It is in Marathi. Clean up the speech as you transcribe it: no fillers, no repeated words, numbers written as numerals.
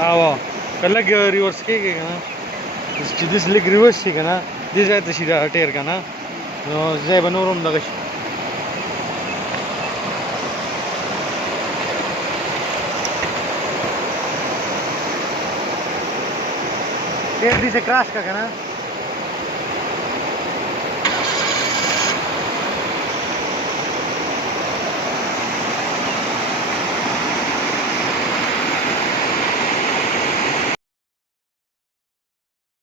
اه قال لك ريورس كيك انا ديس ليك ريورس كنا دي زي تشيدا تير كنا زي بنورم دغش تير دي से क्रैश का कना